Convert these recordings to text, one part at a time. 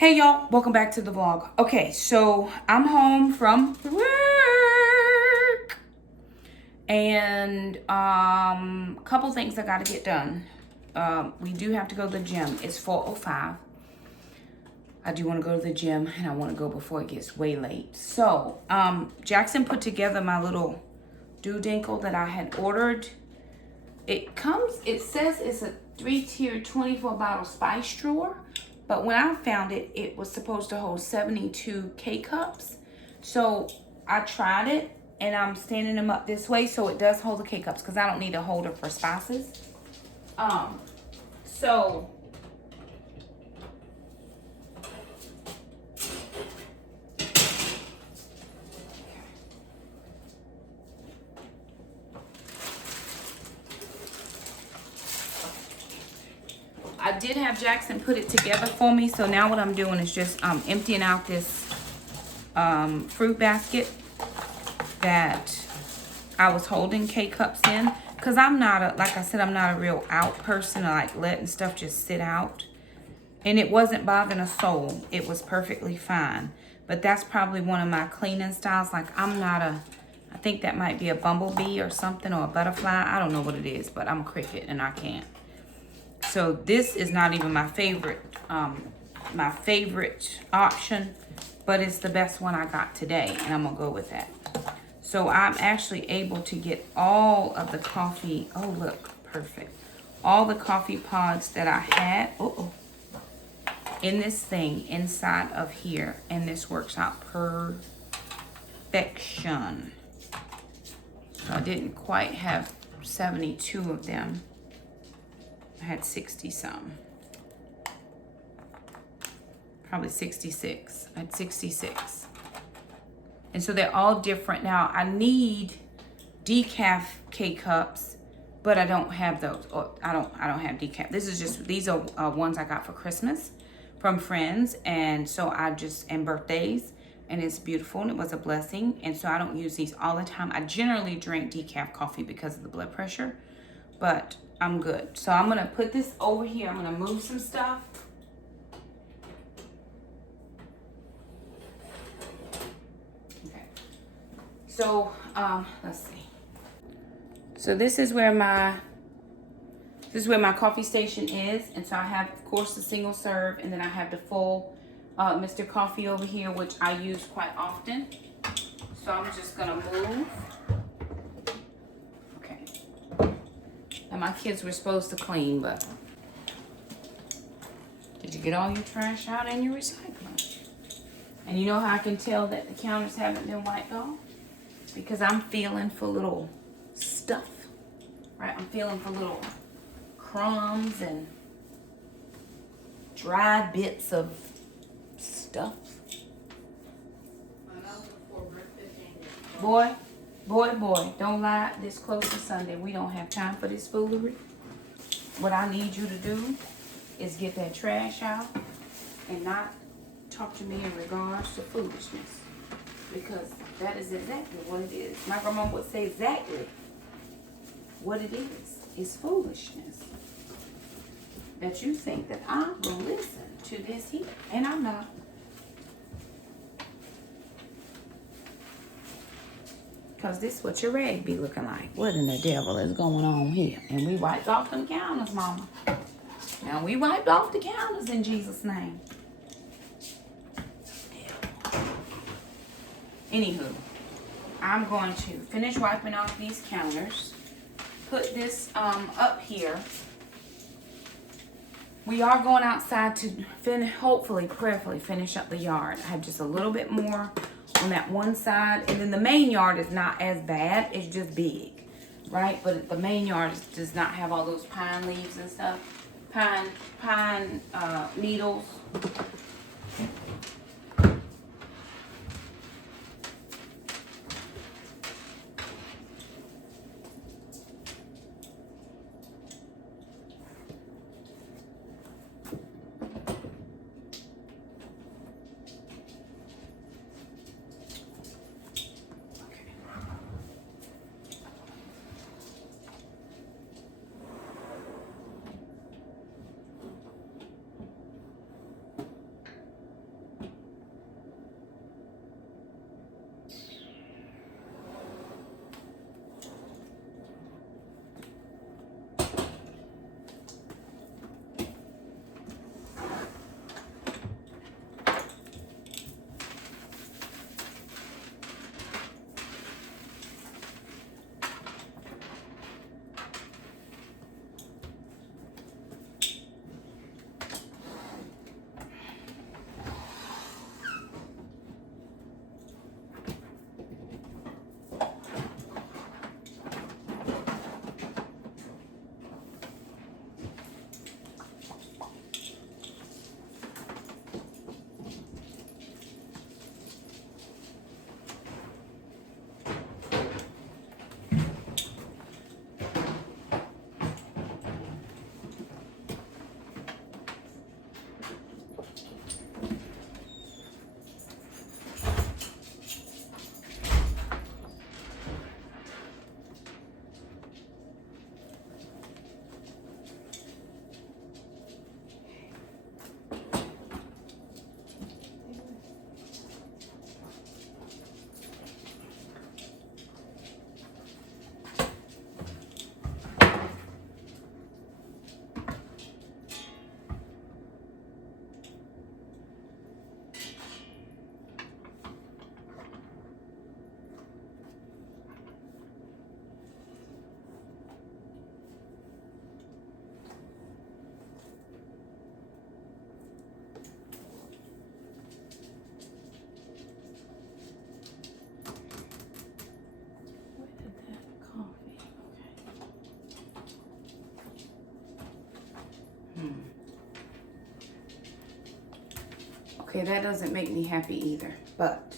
Hey y'all, welcome back to the vlog. Okay, so I'm home from work and a couple things I gotta get done. We do have to go to the gym. It's 4:05. I do want to go to the gym and I want to go before it gets way late. So Jackson put together my little doodinkle that I had ordered. It says it's a 3-tier 24 bottle spice drawer. But when I found it, it was supposed to hold 72 K-cups. So I tried it, and I'm standing them up this way, so it does hold the K-cups, because I don't need a holder for spices. So I did have Jackson put it together for me, so now what I'm doing is just emptying out this fruit basket that I was holding K-cups in, because I'm not like I said, I'm not a real out person. I like letting stuff just sit out, and it wasn't bothering a soul. It was perfectly fine. But that's probably one of my cleaning styles. Like I think that might be a bumblebee or something, or a butterfly. I don't know what it is, but I'm a cricket and I can't. So this is not even my favorite option, but it's the best one I got today, and I'm gonna go with that. So I'm actually able to get all of the coffee. Oh, look, perfect. All the coffee pods that I had in this thing inside of here, and this works out perfection. So I didn't quite have 72 of them. I had 60 some. Probably 66. I had 66. And so they're all different. Now I need decaf K-cups, but I don't have those. Or I don't have decaf. These are ones I got for Christmas from friends, and so and birthdays, and it's beautiful, and it was a blessing. And so I don't use these all the time. I generally drink decaf coffee because of the blood pressure, but I'm good. So I'm gonna put this over here. I'm gonna move some stuff. Okay. So let's see. So this is where my coffee station is, and so I have, of course, the single serve, and then I have the full Mr. Coffee over here, which I use quite often. So I'm just gonna move. And my kids were supposed to clean, but did you get all your trash out and your recycling? And you know how I can tell that the counters haven't been wiped off? Because I'm feeling for little stuff, right? I'm feeling for little crumbs and dry bits of stuff. Boy, don't lie. This close to Sunday, we don't have time for this foolery. What I need you to do is get that trash out and not talk to me in regards to foolishness, because that is exactly what it is. My grandma would say exactly what it is. It's foolishness that you think that I will listen to this here, and I'm not. Because this is what your rag be looking like. What in the devil is going on here? And we wiped off them counters, Mama. Now we wiped off the counters in Jesus' name. Anywho, I'm going to finish wiping off these counters. Put this up here. We are going outside to hopefully, prayerfully finish up the yard. I have just a little bit more on that one side, and then the main yard is not as bad. It's just big, right? But the main yard does not have all those pine leaves and stuff, pine needles. Okay, that doesn't make me happy either, but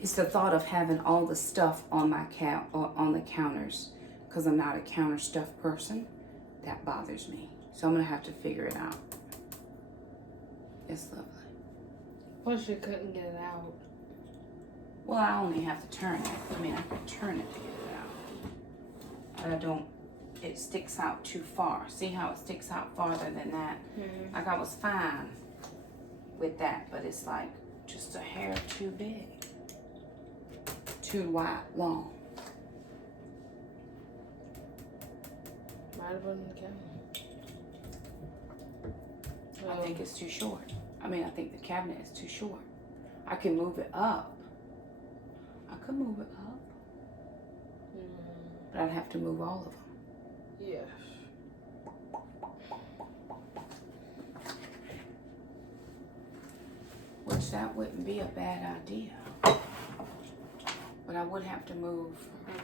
it's the thought of having all the stuff on my on the counters, because I'm not a counter stuff person. That bothers me. So I'm gonna have to figure it out. It's lovely. Plus you couldn't get it out. Well, I only have to turn it. I mean, I can turn it to get it out. But I don't, it sticks out too far. See how it sticks out farther than that? Mm-hmm. Like I was fine with that, but it's like just a hair too big. Too wide, long. Might have been the camera. I think it's too short. I mean, I think the cabinet is too short. I can move it up. I could move it up. But I'd have to move all of them. Yeah. Which that wouldn't be a bad idea. But I would have to move.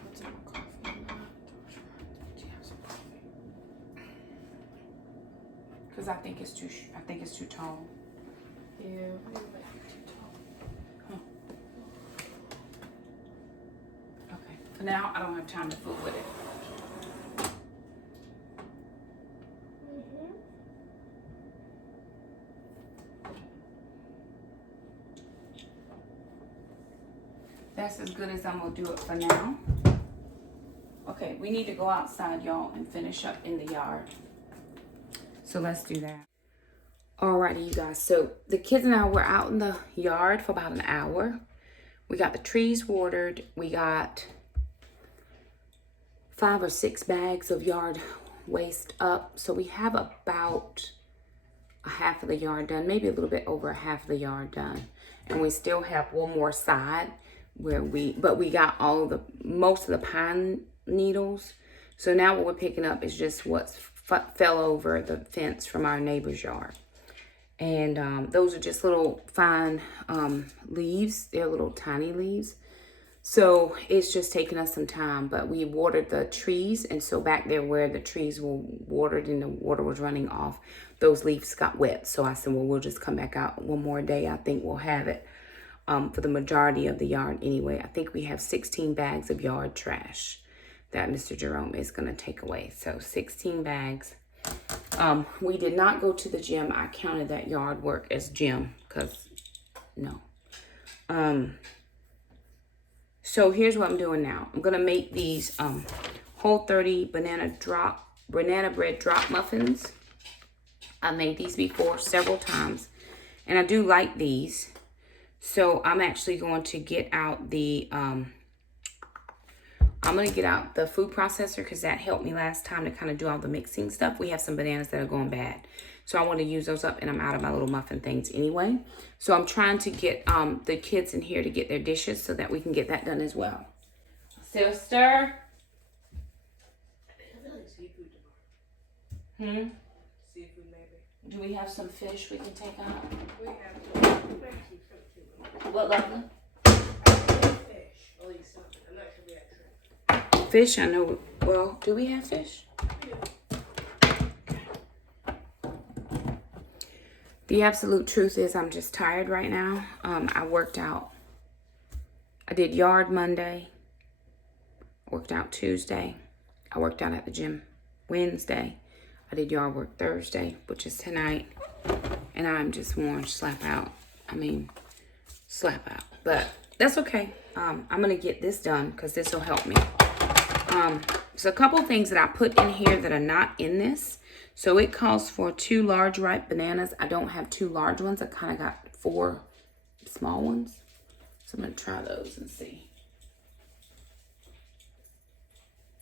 What's in my coffee? Do you have some coffee? Because I think it's too tall. Yeah, it might be too tall. Okay. For now, I don't have time to fool with it. That's as good as I'm gonna do it for now. Okay, we need to go outside, y'all, and finish up in the yard. So let's do that. Alrighty, you guys. So the kids and I were out in the yard for about an hour. We got the trees watered. We got 5 or 6 bags of yard waste up. So we have about a half of the yard done, maybe a little bit over a half of the yard done. And we still have one more side where we got most of the pine needles. So now what we're picking up is just what fell over the fence from our neighbor's yard. And those are just little fine leaves. They're little tiny leaves. So it's just taking us some time, but we watered the trees. And so back there where the trees were watered and the water was running off, those leaves got wet. So I said, well, we'll just come back out one more day. I think we'll have it for the majority of the yard anyway. I think we have 16 bags of yard trash that Mr. Jerome is going to take away. So 16 bags. We did not go to the gym. I counted that yard work as gym because no. So here's what I'm doing now. I'm going to make these Whole30 banana bread drop muffins. I made these before several times and I do like these. So I'm actually going to get out the food processor because that helped me last time to kind of do all the mixing stuff. We have some bananas that are going bad. So I want to use those up and I'm out of my little muffin things anyway. So I'm trying to get the kids in here to get their dishes so that we can get that done as well. Sister? Seafood tomorrow. Seafood maybe. Do we have some fish we can take out? We have some fish. What, lovely? Fish. At least something. I'm not sure we have shrimp. Fish, I know. Well, do we have fish? The absolute truth is I'm just tired right now. I worked out. I did yard Monday. Worked out Tuesday. I worked out at the gym Wednesday. I did yard work Thursday, which is tonight. And I'm just worn slap out. I mean, slap out. But that's okay. I'm going to get this done because this will help me. a couple things that I put in here that are not in this. So it calls for 2 large ripe bananas. I don't have 2 large ones. I kind of got 4 small ones. So I'm going to try those and see.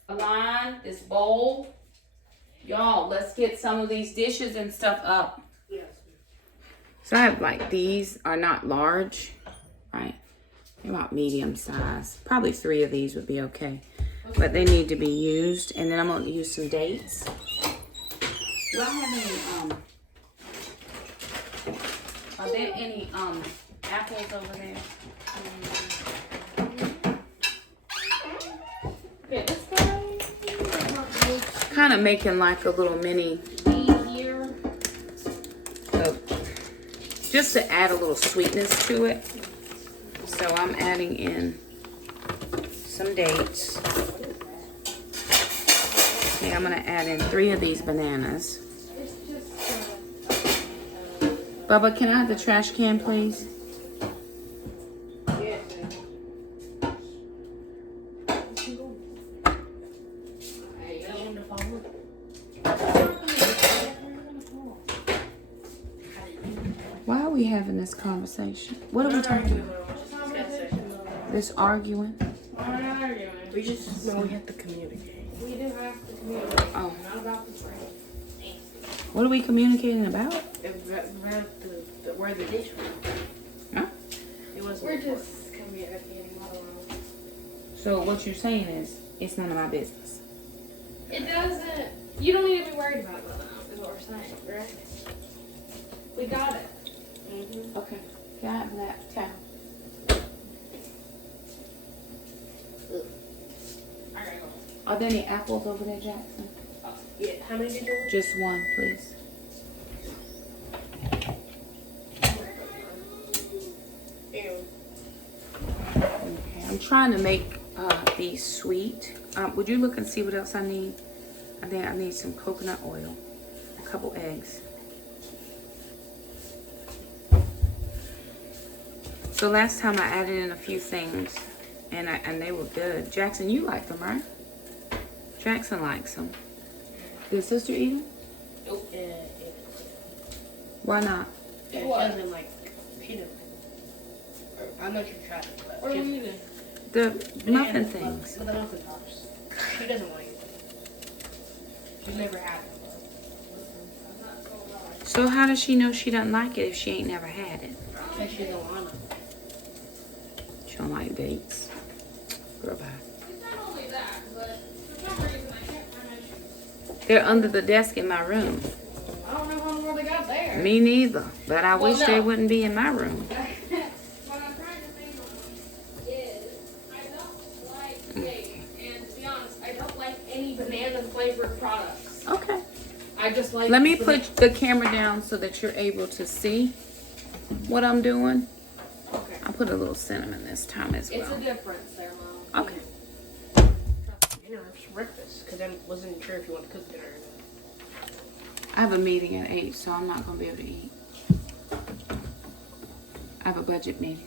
Align this bowl. Y'all, let's get some of these dishes and stuff up. Yes. So I have like these are not large, right? They're about medium size. Probably 3 of these would be okay. But they need to be used. And then I'm going to use some dates. Do I have any, are there any, apples over there? Okay, this guy. Kind of making like a little mini Here. just to add a little sweetness to it. So I'm adding in some dates. Okay, I'm gonna add in 3 of these bananas. Bubba, can I have the trash can, please? Why are we having this conversation? What are we talking about? This arguing? We just know we have to communicate. We do have to communicate. Oh. Not about the train. What are we communicating about? About where the dish was. Huh? It was. We're just communicating. So what you're saying is, it's none of my business. It doesn't. You don't need to be worried about it, is what we're saying, right? We got it. Mm-hmm. Okay. Can I have that towel? Are there any apples over there, Jackson? Yeah. How many did you want? Just 1, please. Okay. I'm trying to make these sweet. Would you look and see what else I need? I think I need some coconut oil, a couple eggs. So last time I added in a few things, and they were good. Jackson, you like them, right? Jackson likes them. Did sister eat them? Nope. Why not? It doesn't like peanut. I'm not sure tried it, but what are you eating? The muffin things. The muffin tops. She doesn't like it. She's never had it. So how does she know she doesn't like it if she ain't never had it? Because she doesn't want it. She don't like dates. Girl, bye. It's not only that, but for some reason I can't find my shoes. They're under the desk in my room. I don't know where they got there. Me neither. But I wish they wouldn't be in my room. What I'm trying to think is, I don't like dates, and to be honest, I don't like any banana flavored products. Okay. I just like. Let me put the camera down so that you're able to see what I'm doing. Okay. I'll put a little cinnamon this time as well. It's a difference there, Mom. Okay. Dinner for breakfast, because I wasn't sure if you want to cook dinner. I have a meeting at 8, so I'm not going to be able to eat. I have a budget meeting.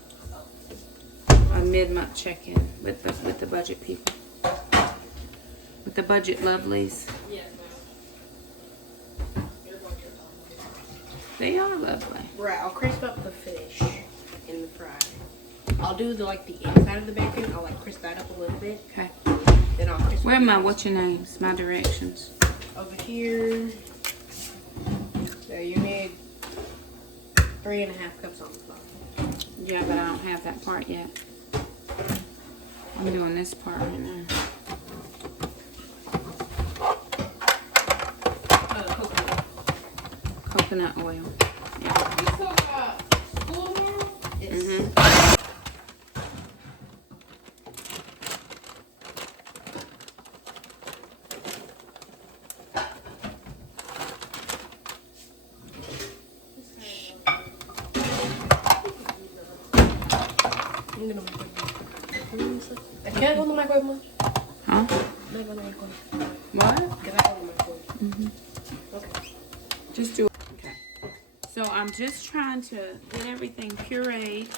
A mid-month check-in with the budget people. With the budget lovelies. Yes, ma'am. They are lovely. Right, I'll crisp up the fish in the fry. I'll do the inside of the bacon. I'll crisp that up a little bit. Okay. Then I'll crisp. Where am I? What's your names? My directions. Over here. There, you need 3.5 cups on the flour. Yeah, but I don't have that part yet. I'm doing this part right now. Coconut oil. Yeah. You still got school tomorrow? Yes. Mm-hmm. I can't go in the microwave much. Huh? Not go in the microwave. What? Can I go in the microwave? Mm-hmm. Okay. Just do it. Okay. So I'm just trying to get everything pureed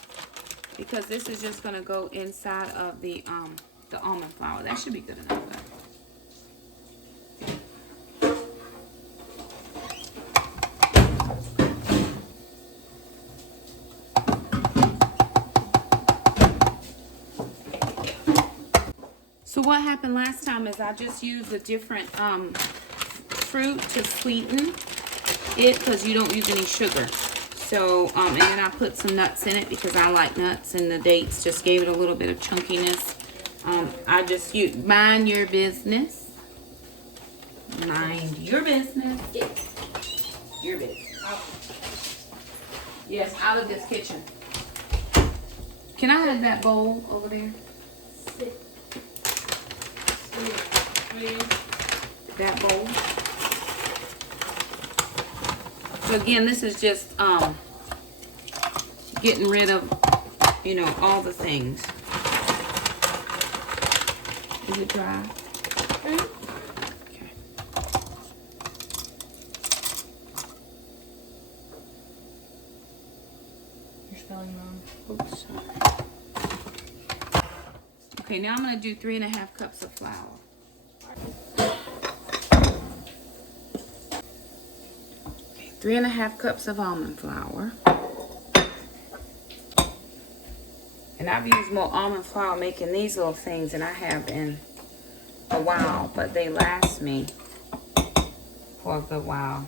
because this is just gonna go inside of the almond flour. That should be good enough. what happened last time is I just used a different fruit to sweeten it because you don't use any sugar. So, and then I put some nuts in it because I like nuts, and the dates just gave it a little bit of chunkiness. I just use, mind your business. Mind your business. Your business. Yes, out of this kitchen. Can I have that bowl over there? That bowl. So again, this is just getting rid of, you know, all the things. Is it dry? Okay. You're spelling wrong. Oops, sorry. Okay, now I'm going to do 3.5 cups of flour. Okay, 3.5 cups of almond flour. And I've used more almond flour making these little things than I have in a while, but they last me for a good while.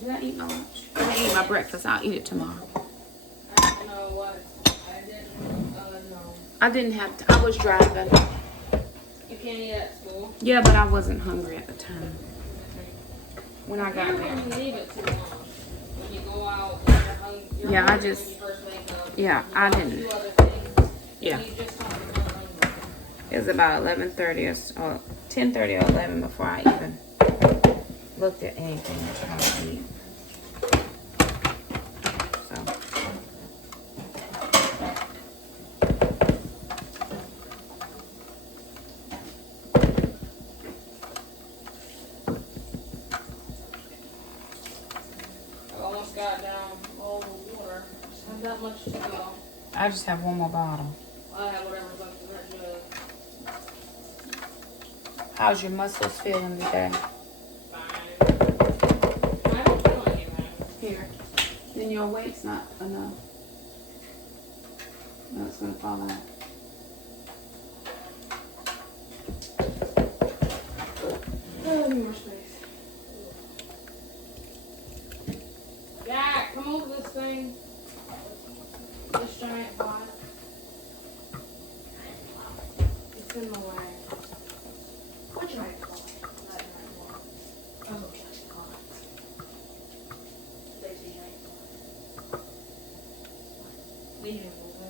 Did I eat my lunch? I didn't eat my breakfast. I'll eat it tomorrow. I don't know what. I didn't know. I didn't have to. I was driving. You can't eat at school? Yeah, but I wasn't hungry at the time. When I got there. You leave it too long. When you go out and you're hungry. Yeah, I when just. you first wake up, Yeah, you I do didn't. other things, Yeah. and you just don't remember hungry. It was about 11:30 or 10:30 or 11 before I even looked at anything to try to eat. So. I almost got down all the water. Just have that much to go. I just have one more bottle. I have whatever's left in that jug. How's your muscles feeling today? Fine. I don't feel anything. Here. Then your weight's not enough. No, it's gonna fall out. Oh, need more space. Yeah, come over this thing. This giant pot. It's in the way. What giant pot? That giant pot. Oh, giant pot. Stacy giant pot. Leave him over.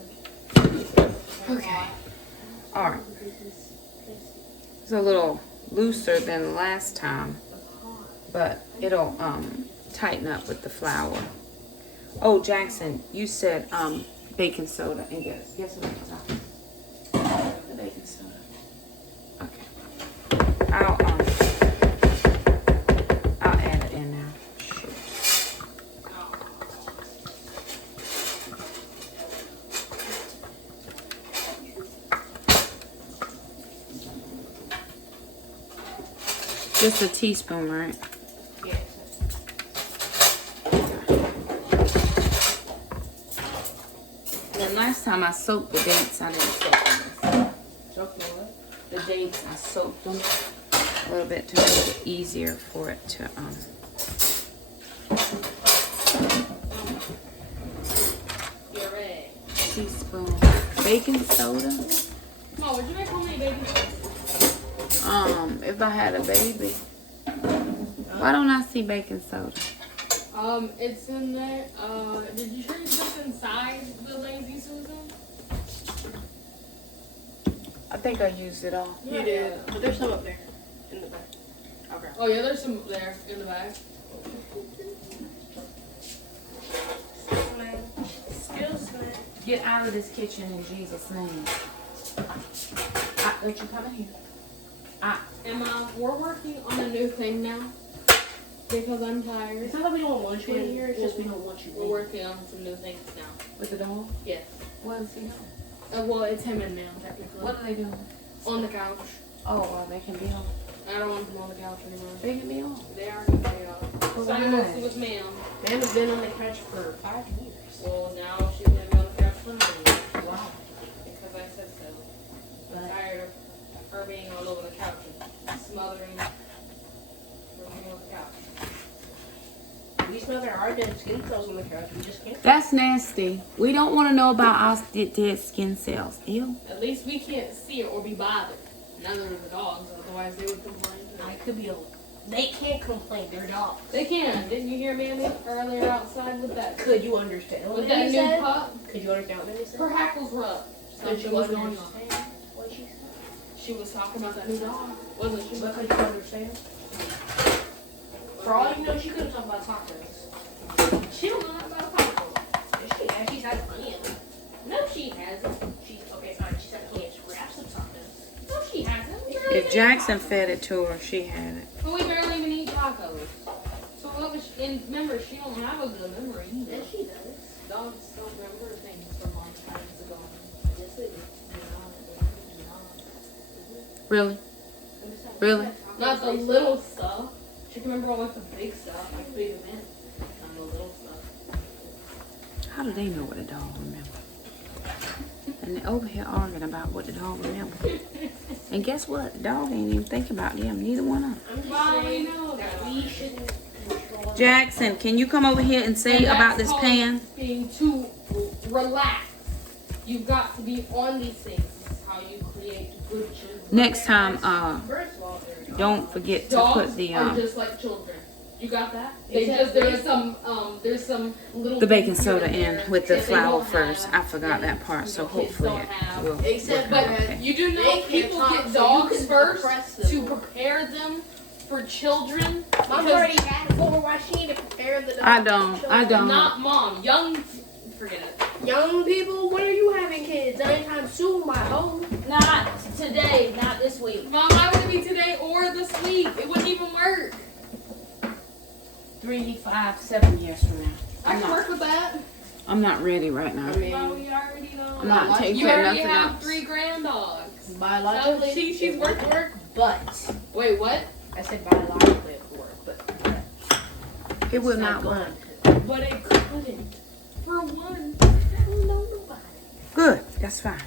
Okay. Alright. It's a little looser than last time, but it'll tighten up with the flour. Oh, Jackson, you said baking soda. And guess what it was? The baking soda. Okay. I'll add it in now. Shoot. Just a teaspoon, right? Yes. And last time I soaked the dates, I didn't soak them. Soak the what? The dates, I soaked them a little bit to make it easier for it to You're ready. teaspoon baking soda. Oh, would you make homemade baking soda? If I had a baby. Why don't I see baking soda? It's in there. Did you sure you put inside the Lazy Susan? I think I used it all. You did, but there's some up there in the back. Okay. Oh yeah, there's some there in the back. Excuse me. Get out of this kitchen in Jesus' name. Don't you come in here. Emma, we're working on a new thing now. Because I'm tired. It's not that we don't want you in here, it's just we don't want you in. We're working on some new things now. With the dog? Yes. What is he doing? Well, it's him and now, technically. What are they doing? On the couch. Oh, well, they can be on. I don't want them on the couch anymore. They can be on. They are going to be on. Well, Sign why? mostly with ma'am. Ma'am has been on the couch for 5 years. Well, now she's going to be on the couch for 9 years. Wow. Because I said so. I'm tired of her being all over the couch and smothering everything on the couch. We smother our dead skin cells on the couch. We just can't. That's nasty. We don't want to know about our dead skin cells. Ew. At least we can't see it or be bothered. Neither do the dogs, otherwise they would complain too. I could be a. They can't complain. They're dogs. They can. Didn't you hear Mandy earlier outside with that? Could you understand what With that Mandy new said? pup? Could you understand what Mandy said? Her hackles were up. Could Something you was going on. understand what she said? She was talking about that new dog, wasn't she? But could you understand? For all you know, she could have talked about tacos. She don't know nothing about tacos. Yes, she has. She's had plenty of them. No, she hasn't. Okay, fine. She said plenty of scraps of tacos. No, she hasn't. If Jackson fed it to her, she had it. But we barely even eat tacos. So what was she, and remember, she don't have a good memory either. Yes, she does. Dogs don't remember things from long times ago. Yes, they do. Really? Really? Not the little stuff. She can remember all like the big stuff, like big events, and the little stuff. How do they know what the dog remember? And they're over here arguing about what the dog remember. And guess what? The dog ain't even thinking about them. Neither one of them. I'm just Well, we saying know that that. we shouldn't control. Jackson, can you come over here and say And about that's this pan? being too relaxed. You've got to be on these things. This is how you create good children. Next time, First of all, they're dogs. don't forget to Dogs put the are just like children. You got that? They Except just there's some little the baking things here soda and in there with the that they flour don't first. have I forgot that part, so kids hopefully don't it have. will. Except, work but out okay. You do They know can't people talk, get so you dogs can first oppress them to more. prepare them for children. Mom's because- already had it for why she need to prepare the dog. I don't. Not mom, young. Forget it. Young people, when are you having kids? Anytime soon, my home. Not today, not this week. Mom, why would it be today or this week? It wouldn't even work. 3, 5, 7 years from now. I can work with that. I'm not ready right now. I mean, Well, we already know. I'm not taking You already nothing have else. 3 grand dogs. biologically, So she's it would working. work, but Wait, what? I said biologically it would work, but It will it's not work. going to. But it couldn't. For one. I don't know nobody. Good. That's fine.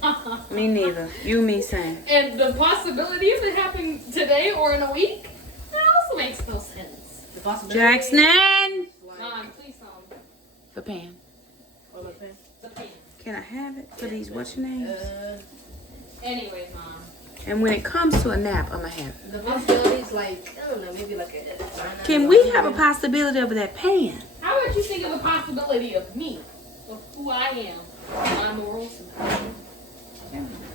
Come on. Me neither. You and me same. And the possibility of it happening today or in a week, that also makes no sense. The possibility. Jackson, Mom, please don't. the pan. What am I saying? The pain. Can I have it for these what's your names? Anyways, Mom. And when it comes to a nap, I'ma have it. The possibility's like, I don't know, maybe like a. Can we have a possibility of that pan? How about you think of the possibility of me? Of who I am? My morals?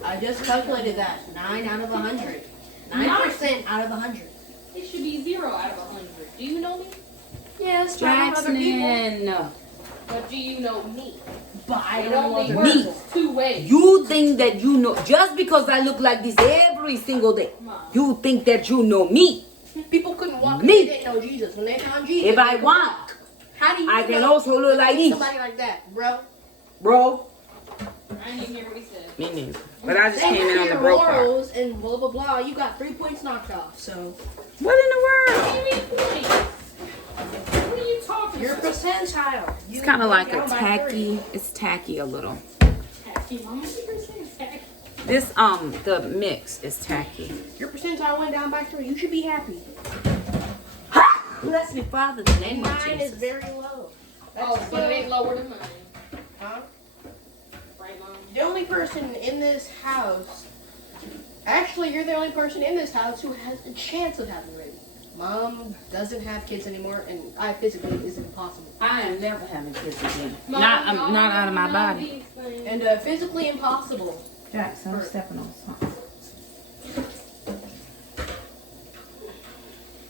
I just calculated that 9 out of 100. 9% out of 100. It should be 0 out of 100. Do you know me? Yes, but I know other people. Jackson. But do you know me? But I It don't know only other works people. 2 ways. You think that you know, just because I look like this every single day, Mom. you think that you know me. People couldn't walk Me. if they didn't know Jesus. When they found Jesus, If I they could want, walk. How do you I can know also look like this. somebody like that, bro? Bro. I didn't even hear what he said. Me neither. But I just They came in have on the your broke part. morals and blah blah blah. You got 3 points knocked off. So What in the world? What do you mean points? What are you talking your about? percentile. It's kind of like a tacky. It's tacky a little. Tacky, Mom. What are you saying? Tacky. This the mix is tacky. Your percentile went down by 3. You should be happy. Bless me, Father, in the name of Mine is Jesus. very low. Oh, but it ain't lower than mine. Huh? Right, Mom? The only person in this house. Actually, you're the only person in this house who has a chance of having a baby. Mom doesn't have kids anymore, and I physically is impossible. I am never having kids again. Mom, Not y'all not out of my know body. these things. And physically impossible. Jackson, I'm stepping on something.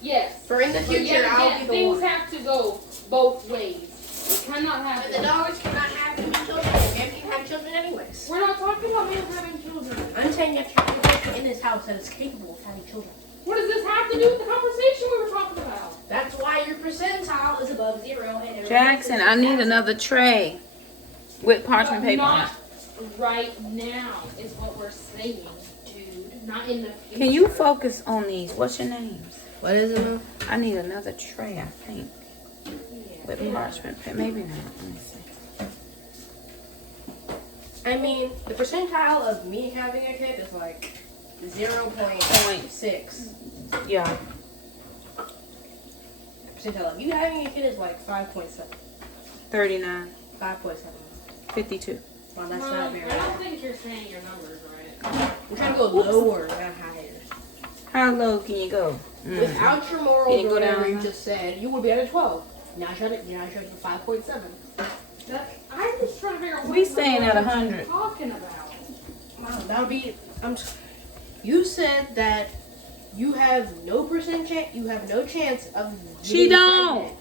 Yes. For in the But future, yet I'll again, be the things one. have to go both ways. We cannot have But the dogs cannot have any children. Man can have children anyways. We're not talking about men having children. I'm saying that you're the only person in this house that is capable of having children. What does this have to do with the conversation we were talking about? That's why your percentile is above 0 and everyone Jackson, I need another tray with parchment But paper on not it. right now is what we're saying, dude. Not in the future. Can you focus on these? What's your names? What is it now? I need another tray, I think. With parchment paper. Maybe not. Let me see. I mean, the percentile of me having a kid is like 0.6. Yeah. The percentile of you having a kid is like 5.7. 39. 5.7. 52. Well, that's Mom, not very I high. don't think you're saying your numbers right. I'm trying to go lower, not higher. How low can you go? Without your morals Can you or go whatever down? you just said, you would be at a 12. Now you're at 5.7. I'm just trying to figure out what We staying at 100. you're talking about. Wow, that would be. You said that you have no percent chance. You have no chance of. She getting don't. pregnant.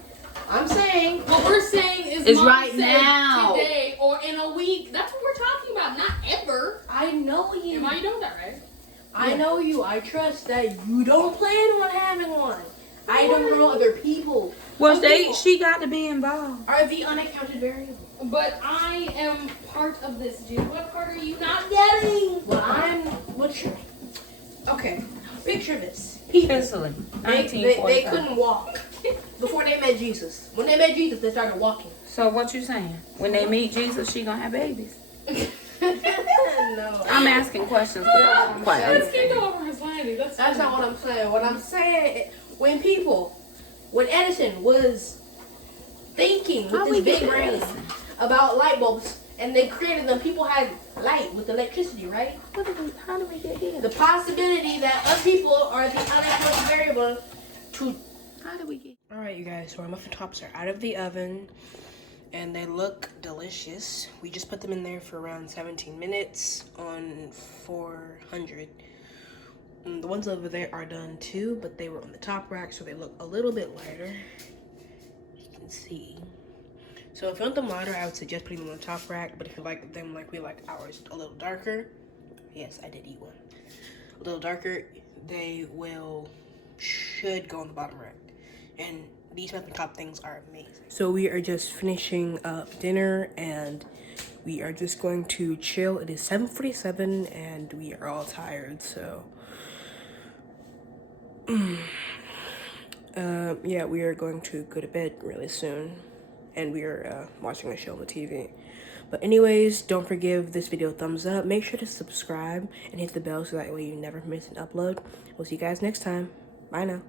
I'm saying. What we're saying is It's Mom right said now. today or in a week. That's what we're talking about, not ever. I know you. Am I doing that right? I know you. I trust that you don't plan on having one. I don't know other people. Well, Some people she got to be involved. are the unaccounted variable. But I am part of this, dude. What part are you not getting? Well, okay. Picture this. People. Sicily. They 1945. couldn't walk before they met Jesus. When they met Jesus, they started walking. So what you saying? When they meet Jesus, she gonna have babies? No. I'm asking questions. 'Cause I don't quite Let's keep understand. over his landing. That's not what I'm saying. What I'm saying, when Edison was thinking with his big brain about light bulbs, and they created them, people had light with electricity, right? How do we get here? The possibility that other people are the unaccounted variable to. How do we get? All right, you guys. So our muffin tops are out of the oven, and they look delicious. We just put them in there for around 17 minutes on 400. The ones over there are done too, but they were on the top rack, so they look a little bit lighter. You can see. So if you want them lighter, I would suggest putting them on the top rack. But if you like them like we like ours, a little darker. Yes, I did eat one. A little darker, they should go on the bottom rack. And these muffin top things are amazing. So we are just finishing up dinner, and we are just going to chill. It is 7:47, and we are all tired, so. Yeah, we are going to go to bed really soon, and we are watching a show on the TV. But anyways, don't forget to give this video a thumbs up. Make sure to subscribe and hit the bell so that way you never miss an upload. We'll see you guys next time. Bye now.